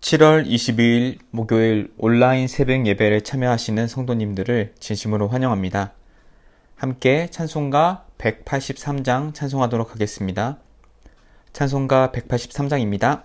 7월 22일 목요일 온라인 새벽 예배를 참여하시는 성도님들을 진심으로 환영합니다. 함께 찬송가 183장 찬송하도록 하겠습니다. 찬송가 183장입니다.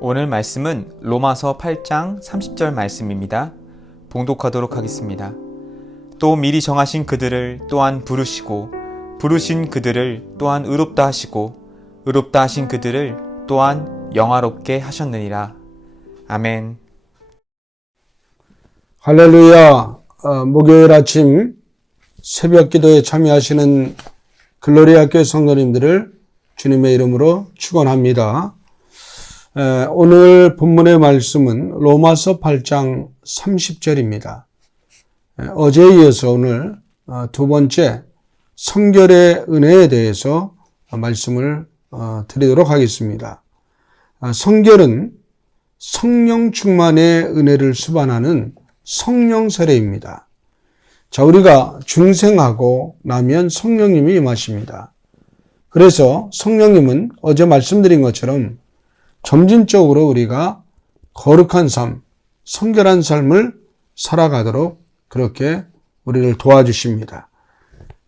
오늘 말씀은 로마서 8장 30절 말씀입니다. 봉독하도록 하겠습니다. 또 미리 정하신 그들을 또한 부르시고 부르신 그들을 또한 의롭다 하시고 의롭다 하신 그들을 또한 영화롭게 하셨느니라. 아멘. 할렐루야. 목요일 아침 새벽 기도에 참여하시는 글로리아 교회 성도님들을 주님의 이름으로 축원합니다. 오늘 본문의 말씀은 로마서 8장 30절입니다. 어제에 이어서 오늘 두 번째 성결의 은혜에 대해서 말씀을 드리도록 하겠습니다. 성결은 성령 충만의 은혜를 수반하는 성령 세례입니다. 자, 우리가 중생하고 나면 성령님이 임하십니다. 그래서 성령님은 어제 말씀드린 것처럼 점진적으로 우리가 거룩한 삶, 성결한 삶을 살아가도록 그렇게 우리를 도와주십니다.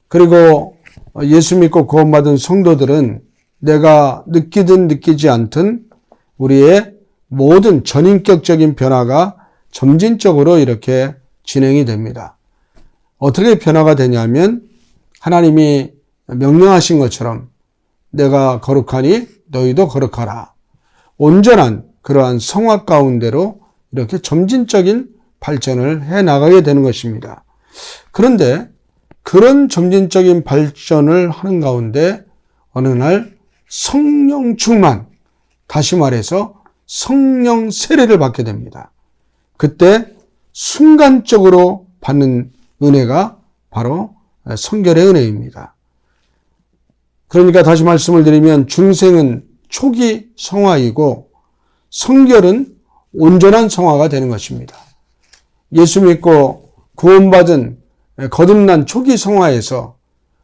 그리고 예수 믿고 구원받은 성도들은 내가 느끼든 느끼지 않든 우리의 모든 전인격적인 변화가 점진적으로 이렇게 진행이 됩니다. 어떻게 변화가 되냐면 하나님이 명령하신 것처럼 내가 거룩하니 너희도 거룩하라. 온전한 그러한 성화 가운데로 이렇게 점진적인 발전을 해 나가게 되는 것입니다. 그런데 그런 점진적인 발전을 하는 가운데 어느 날 성령 충만, 다시 말해서 성령 세례를 받게 됩니다. 그때 순간적으로 받는 은혜가 바로 성결의 은혜입니다. 그러니까 다시 말씀을 드리면 중생은 초기 성화이고 성결은 온전한 성화가 되는 것입니다. 예수 믿고 구원받은 거듭난 초기 성화에서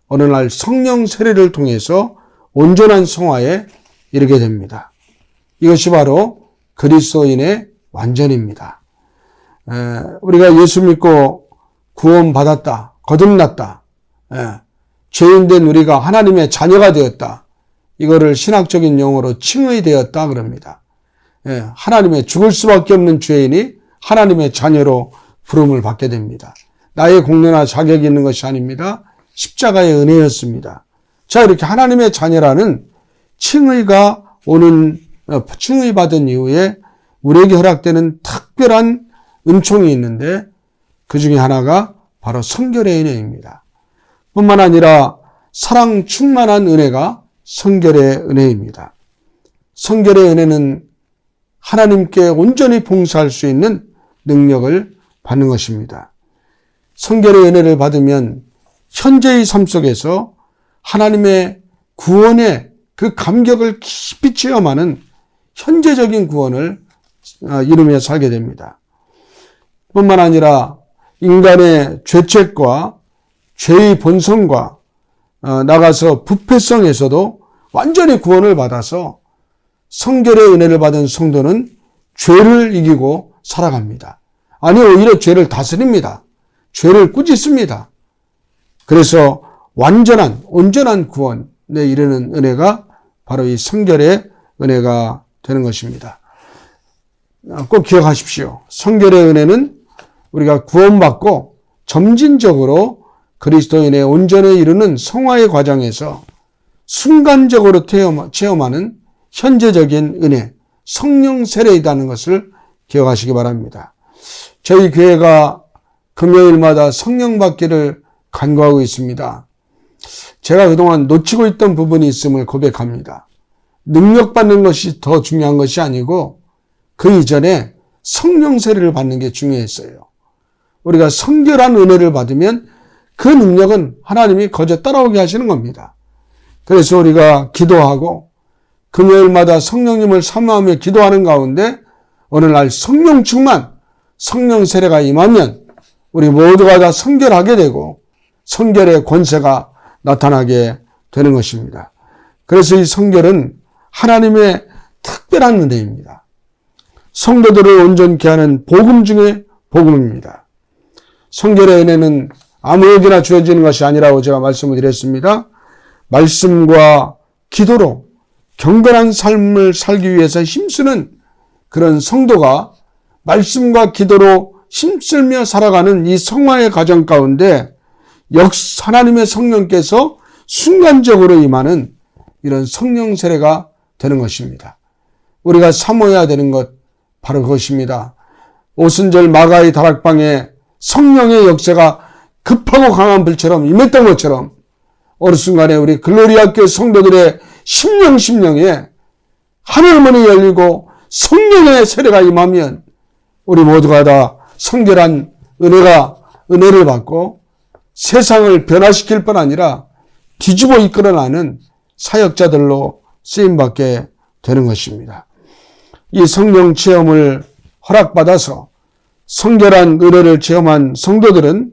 어느 날 성령 세례를 통해서 온전한 성화에 이르게 됩니다. 이것이 바로 그리스도인의 완전입니다. 우리가 예수 믿고 구원받았다, 거듭났다, 죄인된 우리가 하나님의 자녀가 되었다. 이거를 신학적인 용어로 칭의되었다 그럽니다. 하나님의 죽을 수밖에 없는 죄인이 하나님의 자녀로 부름을 받게 됩니다. 나의 공로나 자격이 있는 것이 아닙니다. 십자가의 은혜였습니다. 자, 이렇게 하나님의 자녀라는 칭의가 칭의받은 이후에 우리에게 허락되는 특별한 은총이 있는데 그 중에 하나가 바로 성결의 은혜입니다. 뿐만 아니라 사랑 충만한 은혜가 성결의 은혜입니다. 성결의 은혜는 하나님께 온전히 봉사할 수 있는 능력을 받는 것입니다. 성결의 은혜를 받으면 현재의 삶 속에서 하나님의 구원의 그 감격을 깊이 체험하는 현재적인 구원을 이루며 살게 됩니다. 뿐만 아니라 인간의 죄책과 죄의 본성과 나가서 부패성에서도 완전히 구원을 받아서 성결의 은혜를 받은 성도는 죄를 이기고 살아갑니다. 아니, 오히려 죄를 다스립니다. 죄를 꾸짖습니다. 그래서 온전한 구원에 이르는 은혜가 바로 이 성결의 은혜가 되는 것입니다. 꼭 기억하십시오. 성결의 은혜는 우리가 구원받고 점진적으로 그리스도인의 온전에 이르는 성화의 과정에서 순간적으로 체험하는 현재적인 은혜, 성령 세례이라는 것을 기억하시기 바랍니다. 저희 교회가 금요일마다 성령 받기를 간구하고 있습니다. 제가 그동안 놓치고 있던 부분이 있음을 고백합니다. 능력 받는 것이 더 중요한 것이 아니고 그 이전에 성령 세례를 받는 게 중요했어요. 우리가 성결한 은혜를 받으면 그 능력은 하나님이 거저 따라오게 하시는 겁니다. 그래서 우리가 기도하고 금요일마다 성령님을 사모하며 기도하는 가운데 어느 날 성령 충만, 성령 세례가 임하면 우리 모두가 다 성결하게 되고 성결의 권세가 나타나게 되는 것입니다. 그래서 이 성결은 하나님의 특별한 은혜입니다. 성도들을 온전케 하는 복음 중에 복음입니다. 성결의 은혜는 아무에게나 주어지는 것이 아니라고 제가 말씀을 드렸습니다. 말씀과 기도로 경건한 삶을 살기 위해서 힘쓰는 그런 성도가 말씀과 기도로 힘쓰며 살아가는 이 성화의 과정 가운데 하나님의 성령께서 순간적으로 임하는 이런 성령 세례가 되는 것입니다. 우리가 사모해야 되는 것 바로 그것입니다. 오순절 마가의 다락방에 성령의 역사가 급하고 강한 불처럼 임했던 것처럼 어느 순간에 우리 글로리아 교회 성도들의 심령에 하늘문이 열리고 성령의 세례가 임하면 우리 모두가 다 성결한 은혜를 받고 세상을 변화시킬 뿐 아니라 뒤집어 이끌어나는 사역자들로 쓰임받게 되는 것입니다. 이 성령 체험을 허락받아서 성결한 은혜를 체험한 성도들은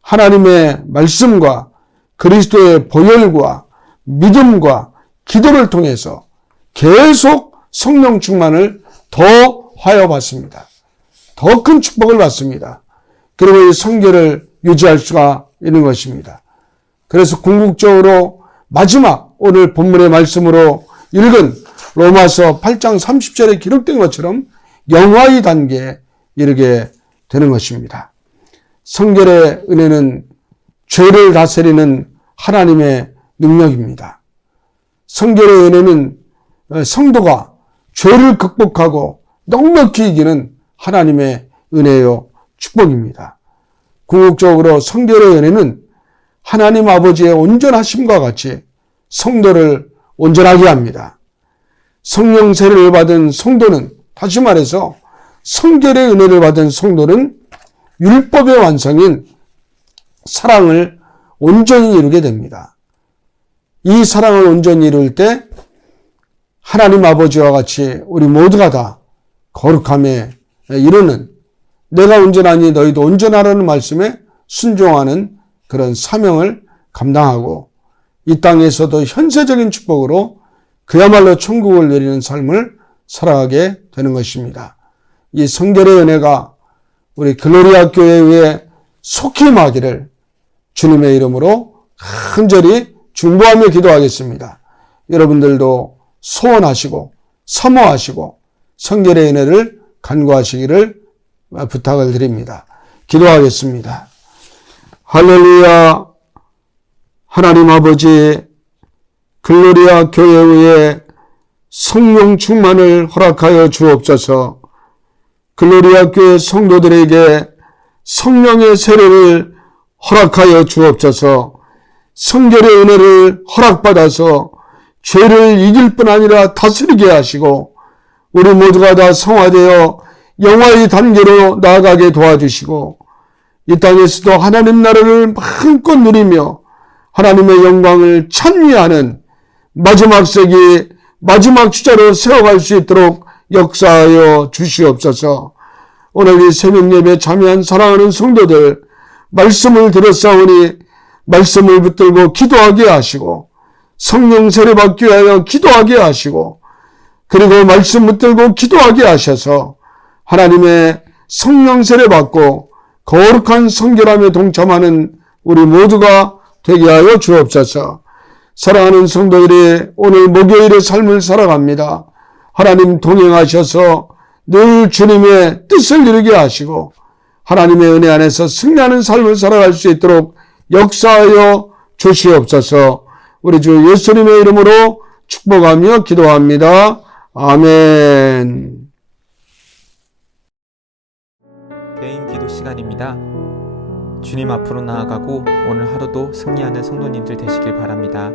하나님의 말씀과 그리스도의 보혈과 믿음과 기도를 통해서 계속 성령 충만을 더 화여받습니다. 더 큰 축복을 받습니다. 그리고 이 성결을 유지할 수가 있는 것입니다. 그래서 궁극적으로 마지막 오늘 본문의 말씀으로 읽은 로마서 8장 30절에 기록된 것처럼 영화의 단계에 이르게 되는 것입니다. 성결의 은혜는 죄를 다스리는 하나님의 능력입니다. 성결의 은혜는 성도가 죄를 극복하고 넉넉히 이기는 하나님의 은혜요 축복입니다. 궁극적으로 성결의 은혜는 하나님 아버지의 온전하심과 같이 성도를 온전하게 합니다. 성령 세례를 받은 성도는, 다시 말해서 성결의 은혜를 받은 성도는 율법의 완성인 사랑을 온전히 이루게 됩니다. 이 사랑을 온전히 이룰 때 하나님 아버지와 같이 우리 모두가 다 거룩함에 이르는, 내가 온전하니 너희도 온전하라는 말씀에 순종하는 그런 사명을 감당하고 이 땅에서도 현세적인 축복으로 그야말로 천국을 누리는 삶을 살아가게 되는 것입니다. 이 성결의 은혜가 우리 글로리아 교회에 속히 임하기를 주님의 이름으로 간절히 중보하며 기도하겠습니다. 여러분들도 소원하시고 사모하시고 성결의 은혜를 간구하시기를 부탁을 드립니다. 기도하겠습니다. 할렐루야. 하나님 아버지, 글로리아 교회의 성령 충만을 허락하여 주옵소서. 글로리아 교회 성도들에게 성령의 세례를 허락하여 주옵소서. 성결의 은혜를 허락받아서 죄를 이길 뿐 아니라 다스리게 하시고 우리 모두가 다 성화되어 영화의 단계로 나아가게 도와주시고 이 땅에서도 하나님 나라를 마음껏 누리며 하나님의 영광을 찬미하는 마지막 세기 마지막 주자로 세워갈 수 있도록 역사하여 주시옵소서. 오늘 이 새벽 예배 참여한 사랑하는 성도들 말씀을 들었사오니 말씀을 붙들고 기도하게 하시고 성령 세례 받기 위하여 기도하게 하시고 그리고 말씀 붙들고 기도하게 하셔서 하나님의 성령 세례 받고 거룩한 성결함에 동참하는 우리 모두가 되게 하여 주옵소서. 사랑하는 성도들이 오늘 목요일의 삶을 살아갑니다. 하나님 동행하셔서 늘 주님의 뜻을 이루게 하시고 하나님의 은혜 안에서 승리하는 삶을 살아갈 수 있도록 역사하여 주시옵소서. 우리 주 예수님의 이름으로 축복하며 기도합니다. 아멘. 개인 기도 시간입니다. 주님 앞으로 나아가고 오늘 하루도 승리하는 성도님들 되시길 바랍니다.